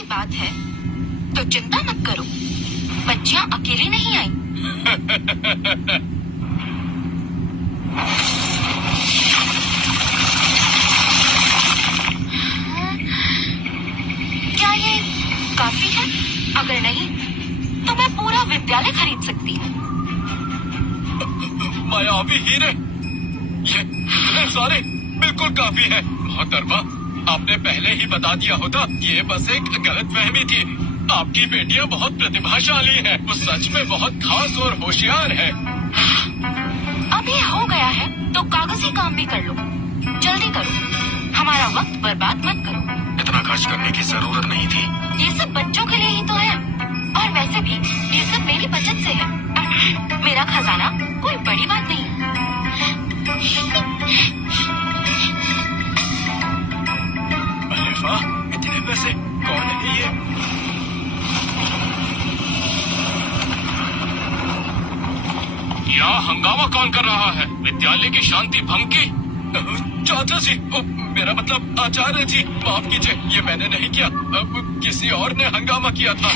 की बात है तो चिंता मत करो, बच्चियां अकेली नहीं आई। क्या ये काफी है? अगर नहीं तो मैं पूरा विद्यालय खरीद सकती हूँ। मायावी हीरे, ये सारे बिल्कुल काफी है। मोहतरमा, आपने पहले ही बता दिया होता। ये बस एक गलतफहमी थी। आपकी बेटियां बहुत प्रतिभाशाली है, वो सच में बहुत खास और होशियार है। अब ये हो गया है तो कागजी काम भी कर लो। जल्दी करो, हमारा वक्त बर्बाद मत करो। इतना खर्च करने की जरूरत नहीं थी। ये सब बच्चों के लिए ही तो है, और वैसे भी ये सब मेरी बचत से है। मेरा खजाना कोई बड़ी बात नहीं है। अरे वाह, इतने पैसे! कौन है ये? यहाँ हंगामा कौन कर रहा है? विद्यालय की शांति भंग की? चाचा जी, मेरा मतलब आचार्य जी, माफ कीजिए, ये मैंने नहीं किया। किसी और ने हंगामा किया था।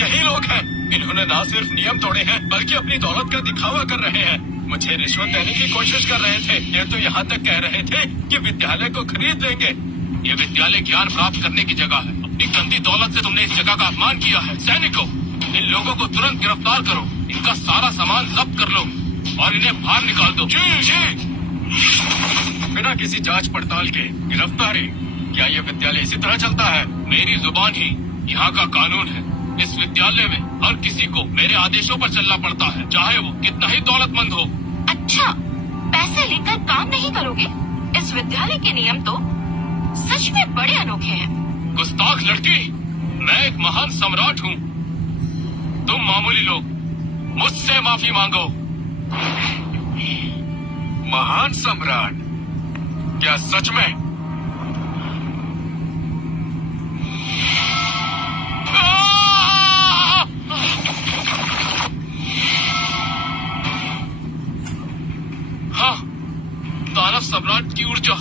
यही लोग हैं, इन्होंने ना सिर्फ नियम तोड़े हैं बल्कि अपनी दौलत का दिखावा कर रहे हैं। मुझे रिश्वत देने की कोशिश कर रहे थे। ये तो यहाँ तक कह रहे थे कि विद्यालय को खरीद लेंगे। ये विद्यालय ज्ञान प्राप्त करने की जगह है। अपनी गंदी दौलत से तुमने इस जगह का अपमान किया है। सैनिकों, इन लोगों को तुरंत गिरफ्तार करो। इनका सारा सामान जब्त कर लो और इन्हें बाहर निकाल दो। जी जी। बिना किसी जांच पड़ताल के गिरफ्तारी? क्या ये विद्यालय इसी तरह चलता है? मेरी जुबान ही यहाँ का कानून है। इस विद्यालय में हर किसी को मेरे आदेशों पर चलना पड़ता है, चाहे वो कितना ही दौलतमंद हो। अच्छा, पैसे लेकर काम नहीं करोगे? इस विद्यालय के नियम तो सच में बड़े अनोखे हैं। गुस्ताख लड़की, मैं एक महान सम्राट हूँ। तुम मामूली लोग, मुझसे माफी मांगो। महान सम्राट? क्या सच में? हाँ, दानव सम्राट की ऊर्जा।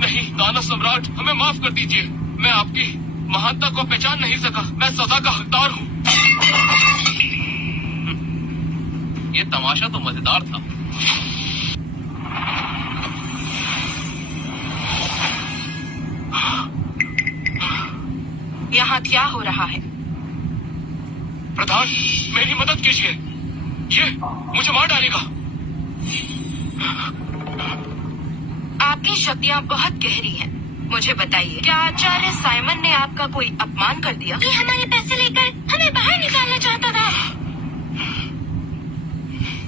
नहीं, दानव सम्राट, हमें माफ कर दीजिए। मैं आपकी महानता को पहचान नहीं सका। मैं सजा का हकदार हूँ। ये तमाशा तो मजेदार था। यहाँ क्या हो रहा है? प्रधान, मेरी मदद कीजिए। ये मुझे मार डालेगा। आपकी शक्तियाँ बहुत गहरी हैं। मुझे बताइए, क्या आचार्य साइमन ने आपका कोई अपमान कर दिया? ये हमारे पैसे लेकर हमें बाहर निकालना चाहता था।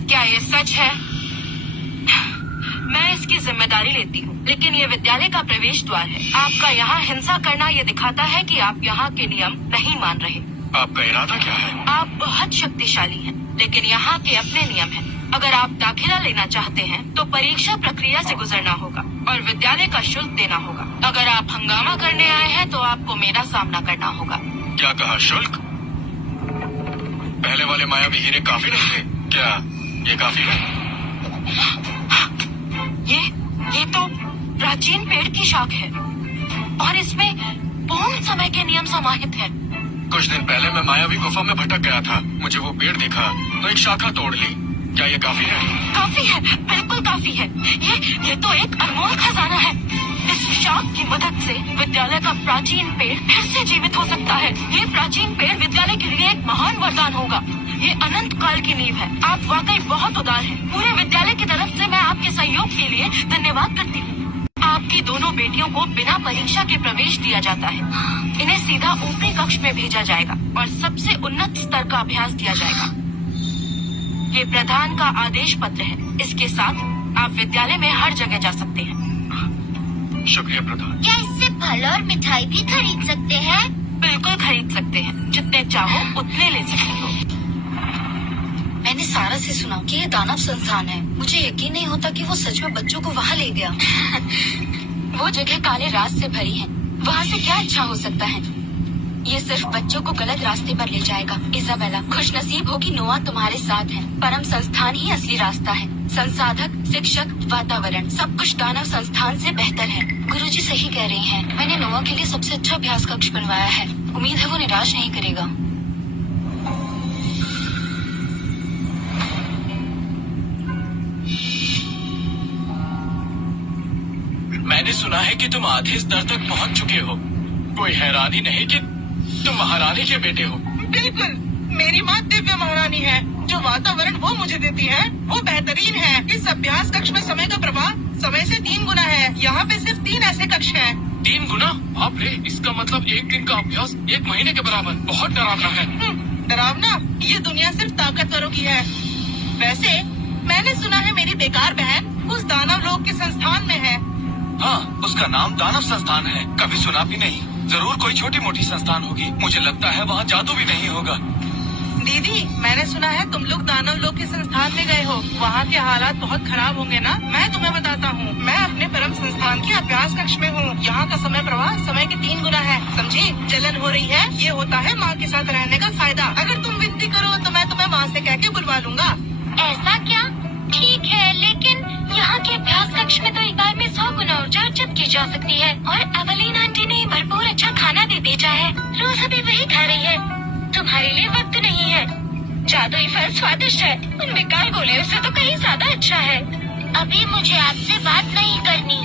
क्या ये सच है? मैं इसकी जिम्मेदारी लेती हूँ, लेकिन ये विद्यालय का प्रवेश द्वार है। आपका यहाँ हिंसा करना ये दिखाता है कि आप यहाँ के नियम नहीं मान रहे। आपका इरादा क्या है? आप बहुत शक्तिशाली हैं, लेकिन यहाँ के अपने नियम हैं। अगर आप दाखिला लेना चाहते हैं तो परीक्षा प्रक्रिया से गुजरना होगा और विद्यालय का शुल्क देना होगा। अगर आप हंगामा करने आए हैं तो आपको मेरा सामना करना होगा। क्या कहा? शुल्क? पहले वाले मायावी हीरे काफी नहीं थे क्या? ये काफी है? ये तो प्राचीन पेड़ की शाख है और इसमें पूर्ण समय के नियम समाहित है। कुछ दिन पहले मैं मायावी गुफा में भटक गया था। मुझे वो पेड़ दिखा तो एक शाखा तोड़ ली। क्या ये काफी है? काफी है, बिल्कुल काफी है। ये तो एक अनमोल खजाना है। इस शाख की मदद से विद्यालय का प्राचीन पेड़ फिर से जीवित हो सकता है। ये प्राचीन पेड़ विद्यालय के लिए एक महान वरदान होगा। ये अनंत काल की नींव है। आप वाकई बहुत उदार हैं। पूरे विद्यालय की तरफ से मैं आपके सहयोग के लिए धन्यवाद करती हूँ। आपकी दोनों बेटियों को बिना परीक्षा के प्रवेश दिया जाता है। इन्हें सीधा ऊपरी कक्ष में भेजा जाएगा और सबसे उन्नत स्तर का अभ्यास दिया जाएगा। ये प्रधान का आदेश पत्र है। इसके साथ आप विद्यालय में हर जगह जा सकते हैं। शुक्रिया प्रधान। क्या इससे फल और मिठाई भी खरीद सकते हैं? बिल्कुल खरीद सकते हैं, जितने चाहो उतने ले सकते हो। मैंने सारा से सुना कि ये दानव संस्थान है। मुझे यकीन नहीं होता कि वो सच में बच्चों को वहाँ ले गया। वो जगह काले राज से भरी है। वहाँ से क्या अच्छा हो सकता है? ये सिर्फ बच्चों को गलत रास्ते पर ले जाएगा। इजाबेला, खुशनसीब हो कि नोआ तुम्हारे साथ है। परम संस्थान ही असली रास्ता है। संसाधक, शिक्षक, वातावरण, सब कुछ दानव संस्थान से बेहतर है। गुरुजी सही कह रही हैं। मैंने नोआ के लिए सबसे अच्छा अभ्यास कक्ष बनवाया है। उम्मीद है वो निराश नहीं करेगा। मैंने सुना है कि तुम आधे स्तर तक पहुंच चुके हो। कोई हैरानी नहीं कि तुम महारानी के बेटे हो। बिल्कुल, मेरी माँ दिव्य महारानी है। जो वातावरण वो मुझे देती है वो बेहतरीन है। इस अभ्यास कक्ष में समय का प्रवाह समय से 3 गुना है। यहाँ पे सिर्फ 3 ऐसे कक्ष हैं। 3 गुना? बाप रे, इसका मतलब 1 दिन का अभ्यास 1 महीने के बराबर। बहुत डरावना है। डरावना? ये दुनिया सिर्फ ताकतवरों की है। वैसे मैंने सुना है मेरी बेकार बहन उस दानव लोक के संस्थान में है। हाँ, उसका नाम दानव संस्थान है। कभी सुना भी नहीं। जरूर कोई छोटी मोटी संस्थान होगी। मुझे लगता है वहाँ जादू भी नहीं होगा। दीदी, मैंने सुना है तुम लोग दानव लोक के संस्थान में गए हो। वहाँ के हालात बहुत खराब होंगे ना? मैं तुम्हें बताता हूँ। मैं अपने परम संस्थान के अभ्यास कक्ष में हूँ। यहाँ का समय प्रवाह समय के 3 गुना है। समझी? जलन हो रही है, ये होता है माँ के साथ रहने का फायदा। अगर तुम विनती करो तो मैं तुम्हें माँ से कह के बुलवा लूंगा। ऐसा क्या? ठीक है, लेकिन यहाँ के अभ्यास कक्ष में तो एक बार में 100 गुना ऊर्जा अर्जित की जा सकती है। और अवलीन आंटी ने भरपूर अच्छा खाना दे भेजा है। रोज अभी वही खा रही है। तुम्हारे लिए वक्त नहीं है। जादुई फल स्वादिष्ट है। उन बेकार गोलियों से तो कहीं ज्यादा अच्छा है। अभी मुझे आपसे बात नहीं करनी।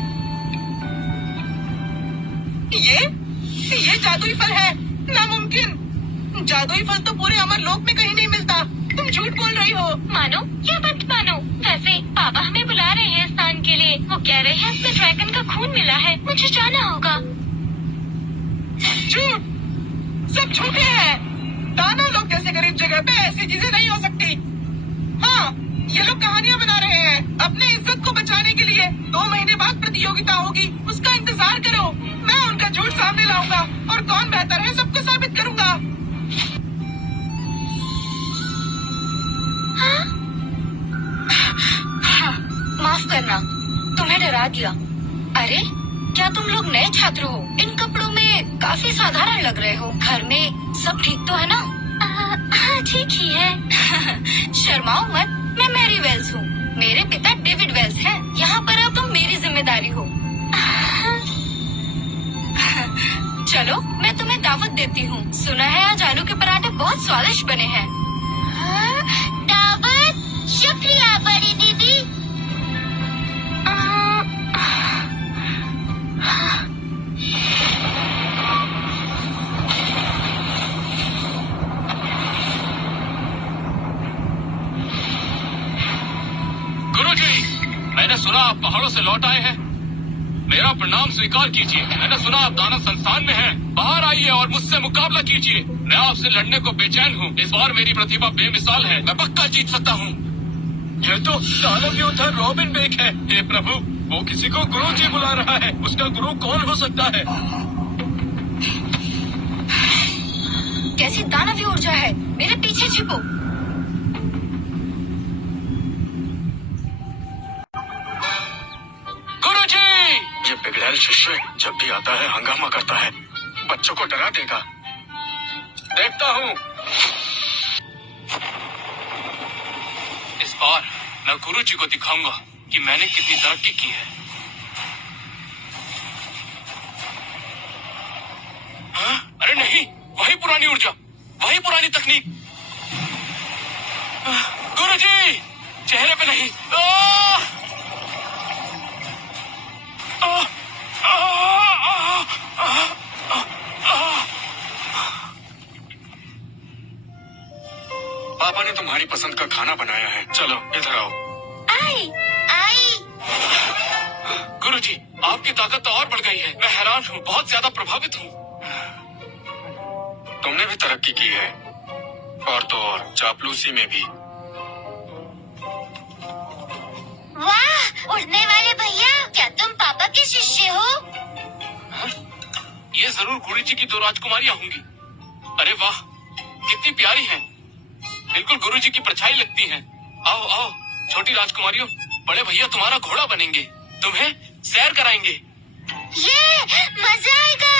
ये जादुई फल है? नामुमकिन। जादुई फल तो पूरे अमर लोक में कहीं नहीं मिलता। तुम झूठ बोल रही हो। मानो या मत मानो, वैसे पापा हमें बुला रहे हैं स्नान के लिए। वो कह रहे हैं इसमें ड्रैगन का खून मिला है, मुझे जाना होगा। झूठ, सब झूठे हैं। दानव लोग जैसे गरीब जगह पे ऐसी चीजें नहीं हो सकती। हाँ, ये लोग कहानियाँ बना रहे हैं अपने इज्जत को बचाने के लिए। 2 महीने बाद प्रतियोगिता होगी, उसका इंतजार करो। मैं उनका झूठ सामने लाऊंगा और कौन बेहतर है सबको साबित करूंगा। माफ करना, तुम्हें डरा दिया। अरे, क्या तुम लोग नए छात्र हो? इन कपड़ों में काफी साधारण लग रहे हो। घर में सब ठीक तो है ना? हाँ, ठीक ही है। शर्माओ मत, मैं मैरी वेल्स हूँ। मेरे पिता डेविड वेल्स हैं। यहाँ पर अब तुम मेरी जिम्मेदारी हो। चलो, मैं तुम्हें दावत देती हूँ। सुना है आज आलू के पराठे बहुत स्वादिष्ट बने हैं। दावत? शुक्रिया बड़ी दीदी। गुरुजी, मैंने सुना आप पहाड़ों से लौट आए हैं। मेरा प्रणाम स्वीकार कीजिए। मैंने सुना आप दानव संस्थान में हैं। बाहर आइए और मुझसे मुकाबला कीजिए। मैं आपसे लड़ने को बेचैन हूँ। इस बार मेरी प्रतिभा बेमिसाल है। मैं पक्का जीत सकता हूँ। यह तो दानव योद्धा रॉबिन बेक है। हे प्रभु, वो किसी को गुरुजी बुला रहा है। उसका गुरु कौन हो सकता है? कैसी दानवी ऊर्जा है? मेरे पीछे छिपो। गुरुजी! ये बिगड़ैल शिष्य जब भी आता है हंगामा करता है। बच्चों को डरा देगा। देखता हूँ। इस बार मैं गुरुजी को दिखाऊंगा कि मैंने कितनी तरक्की की है। हाँ? अरे नहीं, वही पुरानी ऊर्जा, वही पुरानी तकनीक। गुरुजी, चेहरे पे नहीं। पापा ने तुम्हारी पसंद का खाना बनाया है। चलो इधर आओ। आई आई। गुरुजी, आपकी ताकत तो और बढ़ गई है। मैं हैरान हूँ, बहुत ज्यादा प्रभावित हूँ। तुमने भी तरक्की की है, और तो और चापलूसी में भी। वाह, उड़ने वाले भैया, क्या तुम पापा के शिष्य हो? हाँ? ये जरूर गुरुजी की 2 राजकुमारियाँ होंगी। अरे वाह, कितनी प्यारी हैं। बिल्कुल गुरुजी की परछाई लगती हैं। आओ आओ छोटी राजकुमारियों, बड़े भैया तुम्हारा घोड़ा बनेंगे, तुम्हें सैर कराएंगे। ये मजा आएगा।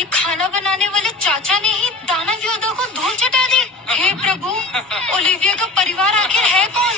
ये खाना बनाने वाले चाचा ने ही दानव योद्धा को धूल चटा दी। हे प्रभु, ओलिविया का परिवार आखिर है कौन?